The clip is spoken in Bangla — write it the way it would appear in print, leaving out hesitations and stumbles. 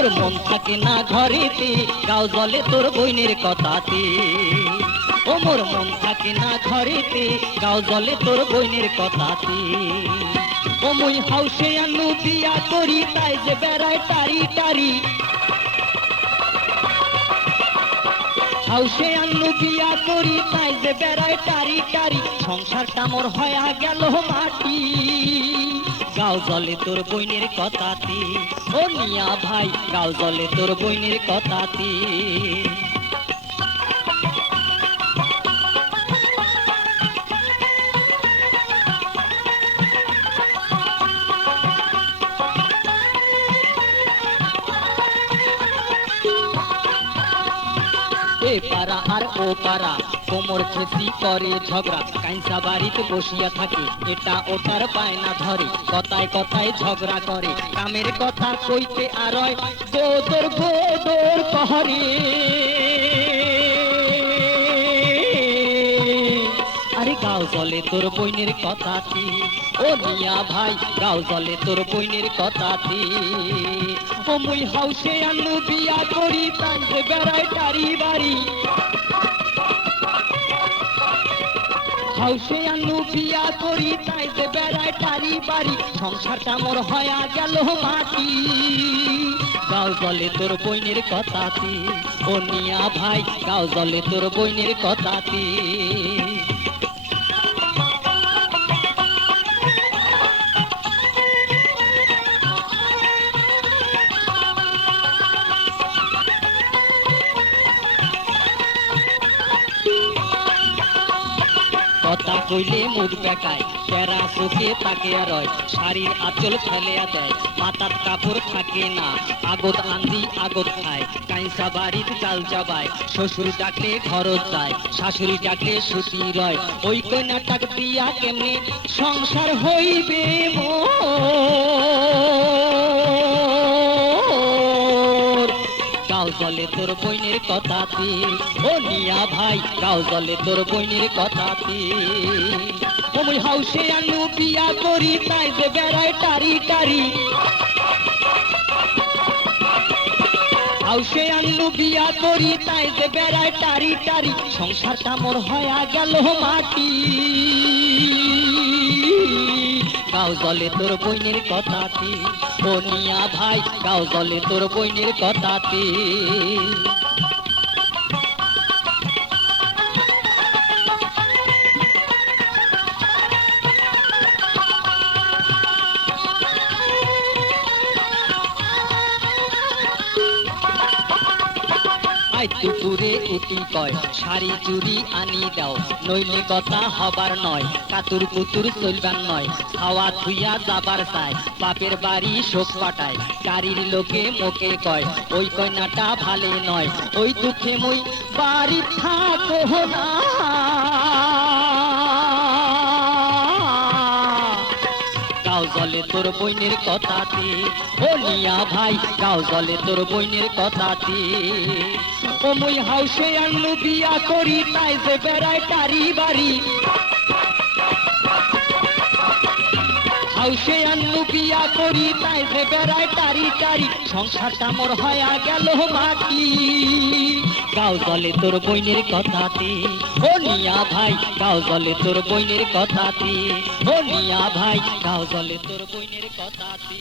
মোর মন থাকে না ঘরেতে, গাও জলে তোর বইনের কথাতে। ও মোর মন থাকে না ঘরেতে, গাও জলে তোর বইনের কথাতে। ও মুই হাউসে আনু বিয়া করি, তাই যে বেড়ায় টারি টারি। হাউসে আনু বিয়া করি, তাই যে বেড়ায় টারি টারি। সংসারটা মোর হয়া গেল মাটি, গাও জলে তোর বইনের কথাতে। ও মিয়া ভাই, গাও জলে তোর বইনের কথাতে। এ পাড়া আর ও পাড়া কোমর খেসি করে ঝগড়া, কাইসা বাড়িতে বসিয়া থাকে, এটা ওটার পায় না ধরে। কথায় কথায় ঝগড়া করে, কামের কথা কইতে আর গোদর গোদর কহরে। আরে গাও জলে তোর বইনের কথাতে। ও মিয়া ভাই, গাও জলে তোর বইনের কথাতে। ও মুই হাউসে আনু বিয়া করি, তাই যে বেড়ায় টারি বাড়ি। হাউসে আনু বিয়া করি, তাই যে বেড়ায় টারি বাড়ি। সংসারটা মোর হয়া গেল মাটি, গাও জলে তোর বইনের কথাতে। ও মিয়া ভাই, গাও জলে তোর বইনের কথাতে। কথা কইলে মুখ বেকায়, টেরা চোখে তাকে আর শাড়ির আঁচল ফেলিয়া দেয়, মাথার কাপড় থাকে না, আগত আন্দি আগত খায়। কাইসা বাড়ির চাল চাবায়, শ্বশুর ডাকলে খরচ যায়, শাশুড়ি ডাকলে সুতি রয়। ওই কন্যাটাক দিয়া কেমনে সংসার হইবে মোর। গাও জলে তোর বইনের কথাতে। ও মিয়া ভাই, গাও জলে তোর বইনের কথাতে। ও মুই হাউসে আনু বিয়া করি, তাই যে বেড়ায় টারি টারি। হাউসে আনু বিয়া করি, তাই যে বেড়ায় টারি টারি। সংসারটা মোর হয়া গেল মাটি, গাও জলে তোর বইনের কথাতে। ও মিয়া ভাই, গাও জলে তোর বইনের কথাতে। আই দুপুরে উটি কয়, শাড়ি চুরি আনি দাও, নইলে কথা হবার নয়, কাতুর কুতুর চলবার নয়। খাওয়া ধুইয়া যাবার চায়, বাপের বাড়ি শোক পাঠায়, গাড়ির লোকে মোকে কয়, ওই কন্যাটা ভালে নয়। ওই দুঃখে মই বাড়ি থাকো না, গাও জলে তোর বইনের কথাতে। ও মিয়া ভাই, গাও জলে তোর বইনের কথাতে। ও মুই হাউসে আনু বিয়া করি, তাই যে বেড়ায় টারি বাড়ি। হাউসে আনু বিয়া করি, তাই যে বেড়ায় টারি টারি। সংসারটা মোর হয়া গেল মাটি, গাও জলে তোর বইনের কথাতে। ও মিয়া ভাই, গাও জলে তোর বইনের কথাতে। ও মিয়া ভাই, গাও জলে তোর বইনের কথাতে।